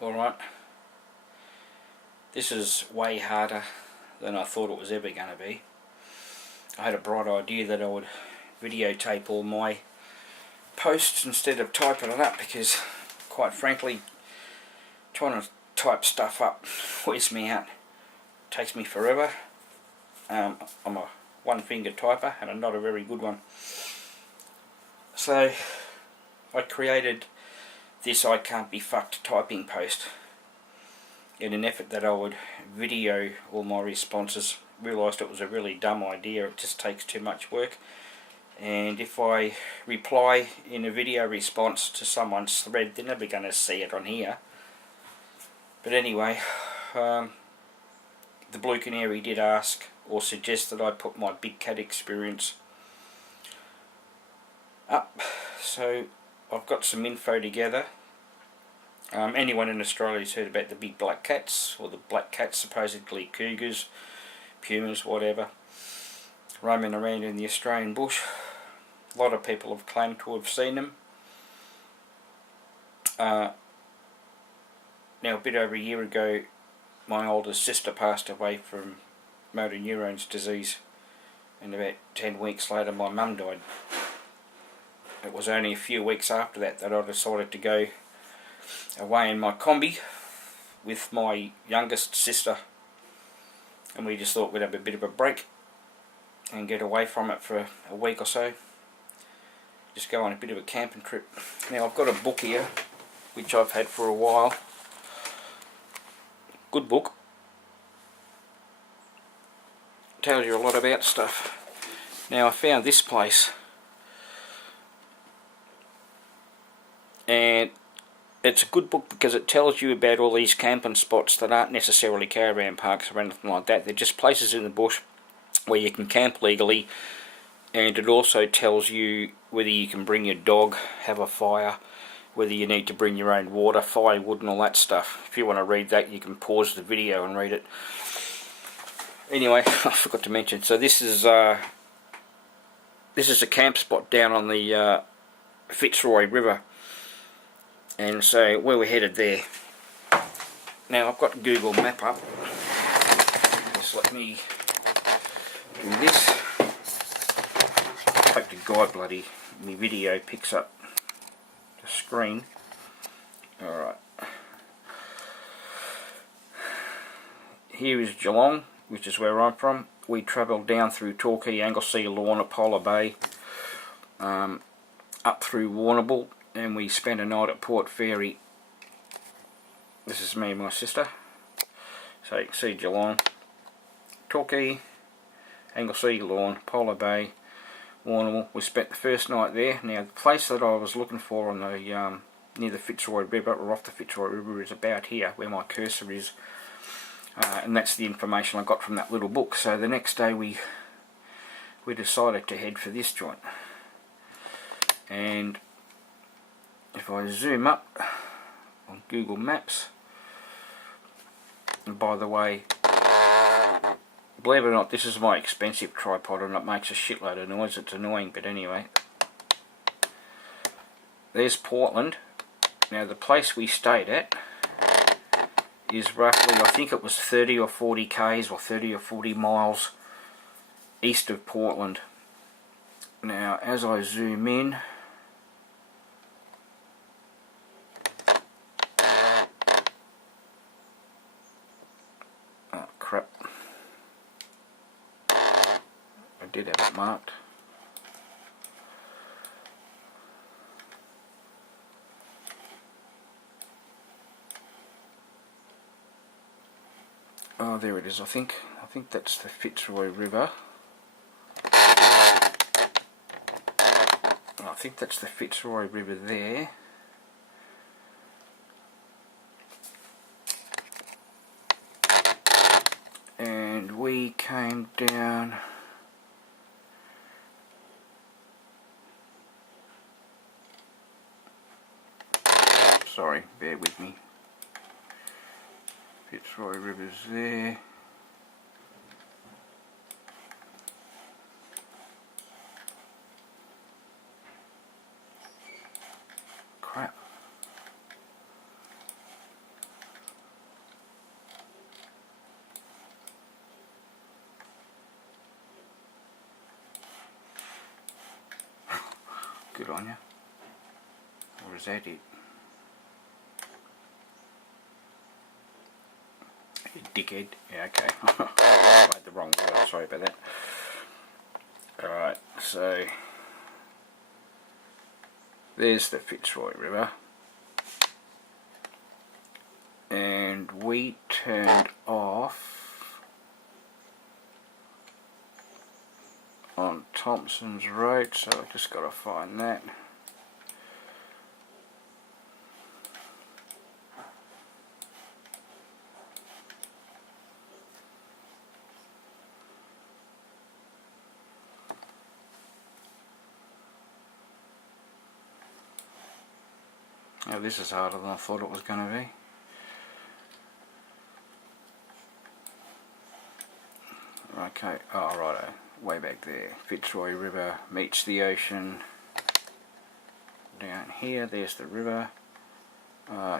Alright, this is way harder than I thought it was ever going to be. I had a bright idea that I would videotape all my posts instead of typing it up, because quite frankly trying to type stuff up wears me out. It takes me forever. I'm a one finger typer and I'm not a very good one. So I created this I can't be fucked typing post in an effort that I would video all my responses. Realised it was a really dumb idea, it just takes too much work, and if I reply in a video response to someone's thread, they're never going to see it on here. But anyway, the Blue Canary did ask or suggest that I put my big cat experience up, so I've got some info together. Anyone in Australia has heard about the big black cats, or the black cats, supposedly cougars, pumas, whatever, roaming around in the Australian bush. A lot of people have claimed to have seen them. Now, a bit over a year ago, my oldest sister passed away from motor neurons disease, and about 10 weeks later my mum died. It was only a few weeks after that I decided to go away in my combi with my youngest sister, and we just thought we'd have a bit of a break and get away from it for a week or so, just go on a bit of a camping trip. Now, I've got a book here which I've had for a while, good book, tells you a lot about stuff. Now, I found this place, and it's a good book because it tells you about all these camping spots that aren't necessarily caravan parks or anything like that. They're just places in the bush where you can camp legally, and it also tells you whether you can bring your dog, have a fire, whether you need to bring your own water, firewood and all that stuff. If you want to read that, you can pause the video and read it. Anyway, I forgot to mention, so this is a camp spot down on the Fitzroy River, and so we're headed there. Now, I've got Google Map up. Just let me do this. Hope to God bloody my video picks up the screen. Alright. Here is Geelong, which is where I'm from. We travelled down through Torquay, Anglesea, Lorna, Polar Bay, up through Warrnambool, and we spent a night at Port Fairy. This is me and my sister. So you can see Geelong, Torquay, Anglesea, Lorna, Polar Bay, Warrnambool. We spent the first night there. Now, the place that I was looking for on the near the Fitzroy River, or off the Fitzroy River, is about here, where my cursor is. And that's the information I got from that little book. So the next day we decided to head for this joint. And if I zoom up on Google Maps, and by the way, believe it or not, this is my expensive tripod and it makes a shitload of noise. It's annoying, but anyway. There's Portland. Now, the place we stayed at is roughly, I think it was 30 or 40 k's or 30 or 40 miles east of Portland. Now, as I zoom in, oh crap, I did have it marked. Oh, there it is. I think that's the Fitzroy River. I think that's the Fitzroy River there. And we came down. Sorry, bear with me. Fitzroy River's there. Crap. Good on you. Or is that it? You dickhead. Yeah, okay. I had the wrong word, sorry about that. Alright, so there's the Fitzroy River. And we turned off on Thompson's Road, so I've just got to find that. Now this is harder than I thought it was going to be. Okay, oh righto, way back there. Fitzroy River meets the ocean. Down here, there's the river.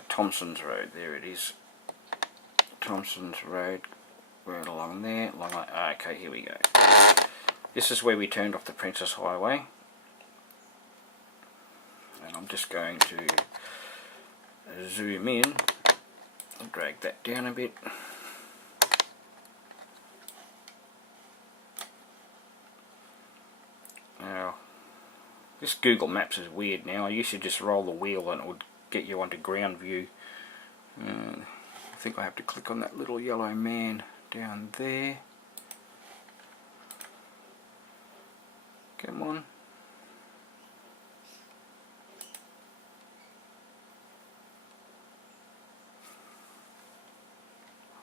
Thompson's Road, there it is. Thompson's Road, we're along there, okay, here we go. This is where we turned off the Princess Highway. And I'm just going to zoom in and drag that down a bit. Now, this Google Maps is weird now. I used to just roll the wheel and it would get you onto ground view. I think I have to click on that little yellow man down there. Come on.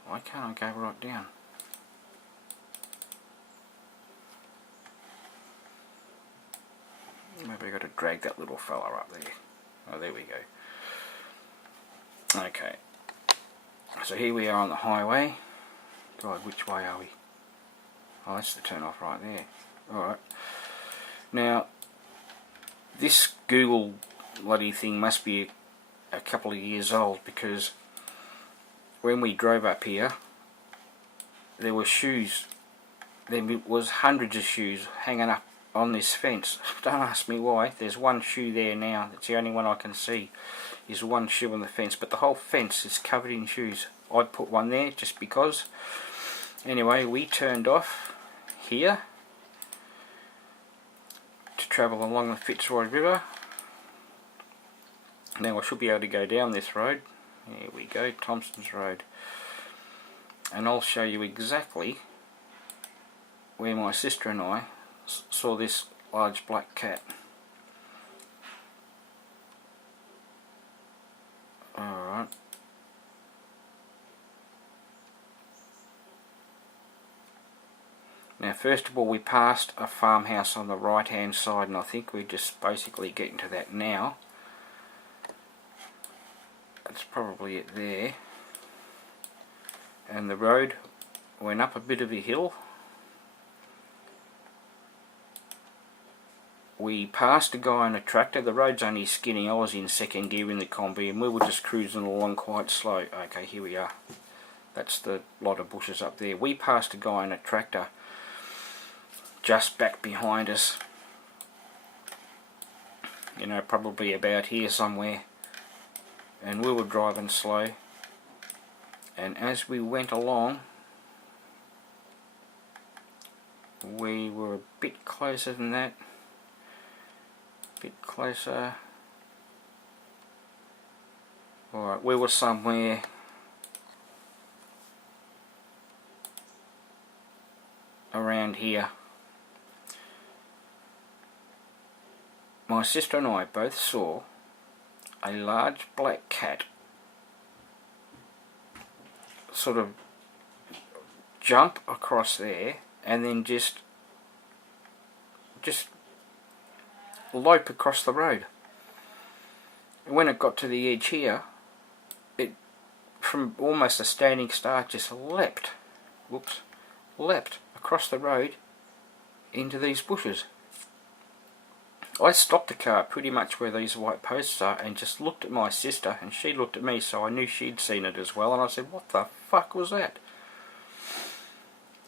Why can't I go right down? Maybe I got to drag that little fella up there. Oh, there we go. Okay. So here we are on the highway. God, which way are we? Oh, that's the turn off right there. Alright. Now, this Google bloody thing must be a couple of years old, because when we drove up here, there were shoes. There was hundreds of shoes hanging up on this fence. Don't ask me why. There's one shoe there now. It's the only one I can see. Is one shoe on the fence, but the whole fence is covered in shoes. I'd put one there just because. Anyway, we turned off here to travel along the Fitzroy River. Now I should be able to go down this road. Here we go, Thompson's Road. And I'll show you exactly where my sister and I saw this large black cat. Alright. Now first of all, we passed a farmhouse on the right hand side, and I think we're just basically getting to that now. That's probably it there. And the road went up a bit of a hill. We passed a guy on a tractor. The road's only skinny. I was in second gear in the combi and we were just cruising along quite slow. Okay, here we are. That's the lot of bushes up there. We passed a guy on a tractor just back behind us. You know, probably about here somewhere. And we were driving slow. And as we went along, we were a bit closer than that. Bit closer. Alright, we were somewhere around here. My sister and I both saw a large black cat sort of jump across there and then just lope across the road. And when it got to the edge here, it, from almost a standing start, just leapt across the road into these bushes. I stopped the car pretty much where these white posts are and just looked at my sister, and she looked at me, so I knew she'd seen it as well, and I said, what the fuck was that?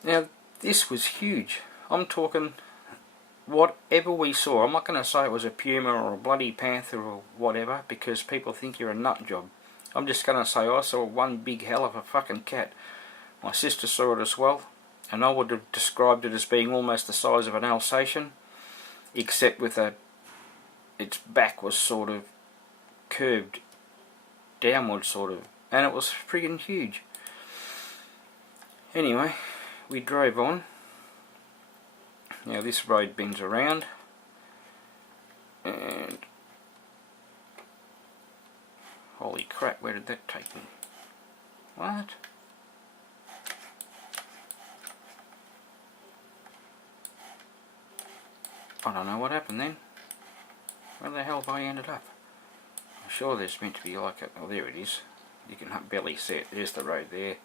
Now this was huge. I'm talking whatever we saw, I'm not going to say it was a puma or a bloody panther or whatever, because people think you're a nut job. I'm just going to say I saw one big hell of a fucking cat. My sister saw it as well, and I would have described it as being almost the size of an Alsatian, except with its back was sort of curved downward sort of, and it was friggin' huge. Anyway, we drove on. Now this road bends around, and holy crap, where did that take me? What? I don't know what happened then. Where the hell have I ended up? I'm sure there's meant to be like a... oh, there it is. You can barely see it. There's the road there.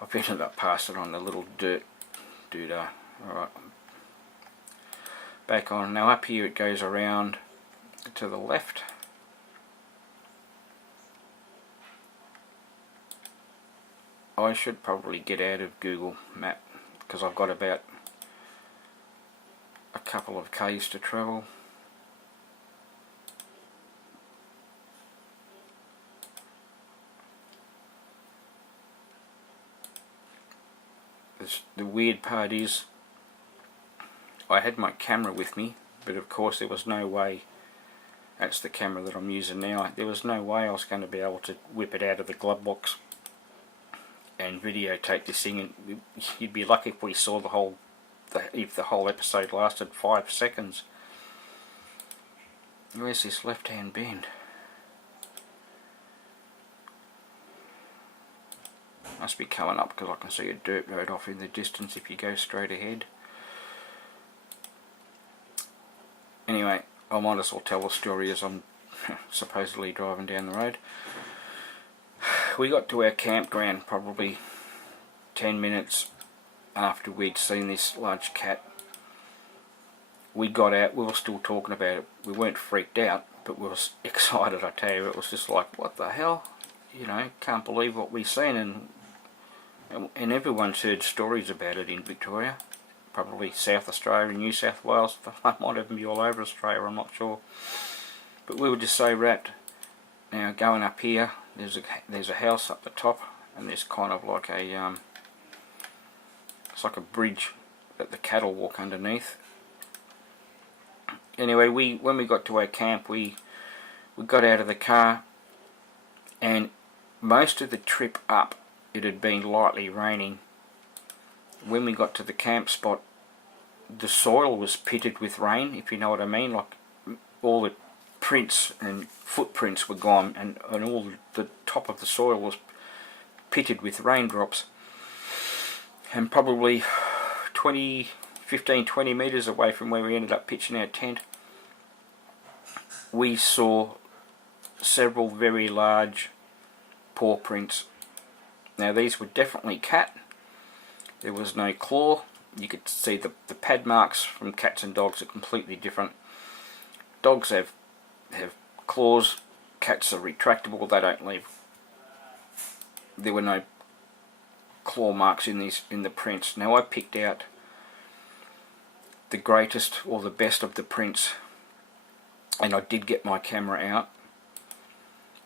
I've ended up past it on the little dirt doodah. Alright. Back on. Now up here it goes around to the left. I should probably get out of Google Map because I've got about a couple of k's to travel. The weird part is I had my camera with me, but of course there was no way, that's the camera that I'm using now, there was no way I was going to be able to whip it out of the glove box and videotape this thing, and you'd be lucky if we saw if the whole episode lasted 5 seconds. Where's this left hand bend? Must be coming up because I can see a dirt road off in the distance if you go straight ahead. Anyway, I might as well tell the story as I'm supposedly driving down the road. We got to our campground probably 10 minutes after we'd seen this large cat. We got out, we were still talking about it. We weren't freaked out, but we were excited, I tell you. It was just like, what the hell? You know, can't believe what we've seen. And everyone's heard stories about it in Victoria, probably South Australia and New South Wales. It might even be all over Australia, I'm not sure. But we were just so wrapped. Now going up here, there's a house up the top, and there's kind of like a it's like a bridge that the cattle walk underneath. Anyway, when we got to our camp, we got out of the car, and most of the trip up it had been lightly raining. When we got to the camp spot, the soil was pitted with rain, if you know what I mean. Like all the prints and footprints were gone, and all the top of the soil was pitted with raindrops. And probably 15-20 metres away from where we ended up pitching our tent, we saw several very large paw prints. Now these were definitely cat. There was no claw. You could see the pad marks from cats and dogs are completely different. Dogs have claws. Cats are retractable. They don't leave. There were no claw marks in the prints. Now I picked out the greatest or the best of the prints, and I did get my camera out,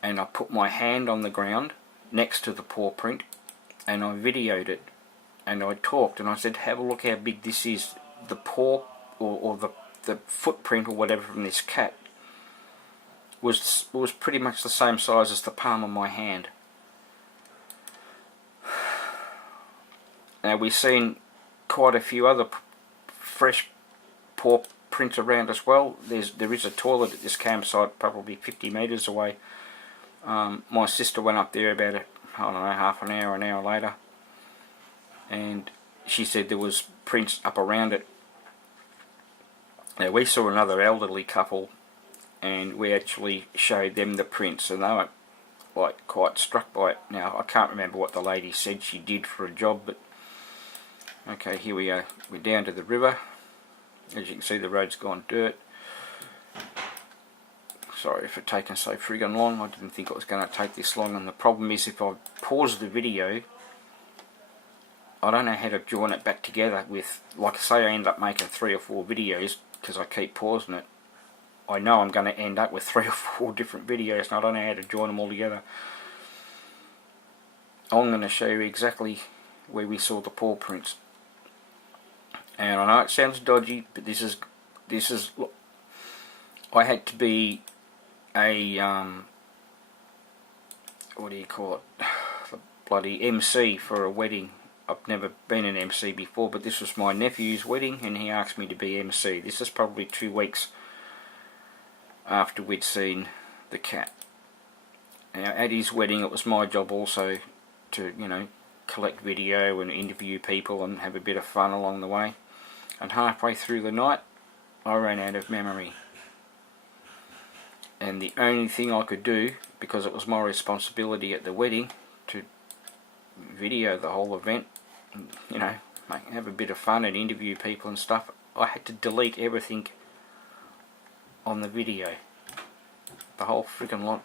and I put my hand on the ground next to the paw print, and I videoed it, and I talked, and I said, have a look how big this is. The paw or the footprint or whatever from this cat was pretty much the same size as the palm of my hand. Now we've seen quite a few other fresh paw prints around as well. There is a toilet at this campsite, probably 50 metres away. My sister went up there about I don't know, half an hour later, and she said there was prints up around it. Now we saw another elderly couple, and we actually showed them the prints, and they were like quite struck by it. Now I can't remember what the lady said she did for a job, but okay, here we are. We're down to the river. As you can see, the road's gone dirt. Sorry for taking so friggin' long. I didn't think it was going to take this long, and the problem is if I pause the video I don't know how to join it back together with, like I say, I end up making 3 or 4 videos because I keep pausing it. I know I'm going to end up with 3 or 4 different videos and I don't know how to join them all together. I'm going to show you exactly where we saw the paw prints. And I know it sounds dodgy, but this is I had to be a what do you call it, the bloody MC for a wedding. I've never been an MC before, but this was my nephew's wedding and he asked me to be MC. This is probably 2 weeks after we'd seen the cat. Now at his wedding it was my job also to, you know, collect video and interview people and have a bit of fun along the way. And halfway through the night I ran out of memory. And the only thing I could do, because it was my responsibility at the wedding to video the whole event, you know, have a bit of fun and interview people and stuff, I had to delete everything on the video. The whole freaking lot.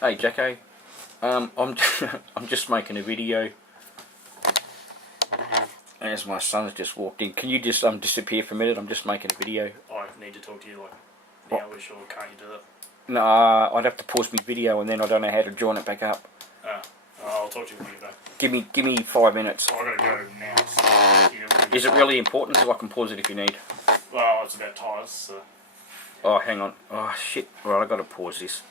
Hey Jacko, I'm just making a video. As my son's just walked in. Can you just disappear for a minute? I'm just making a video. I need to talk to you like now, or can't you do that? No, I'd have to pause my video and then I don't know how to join it back up. I'll talk to you when you get back. Give me 5 minutes. I gotta go now. So is it really important? So I can pause it if you need. Well, it's about tyres, so. Oh, hang on. Oh shit. Right, I gotta pause this.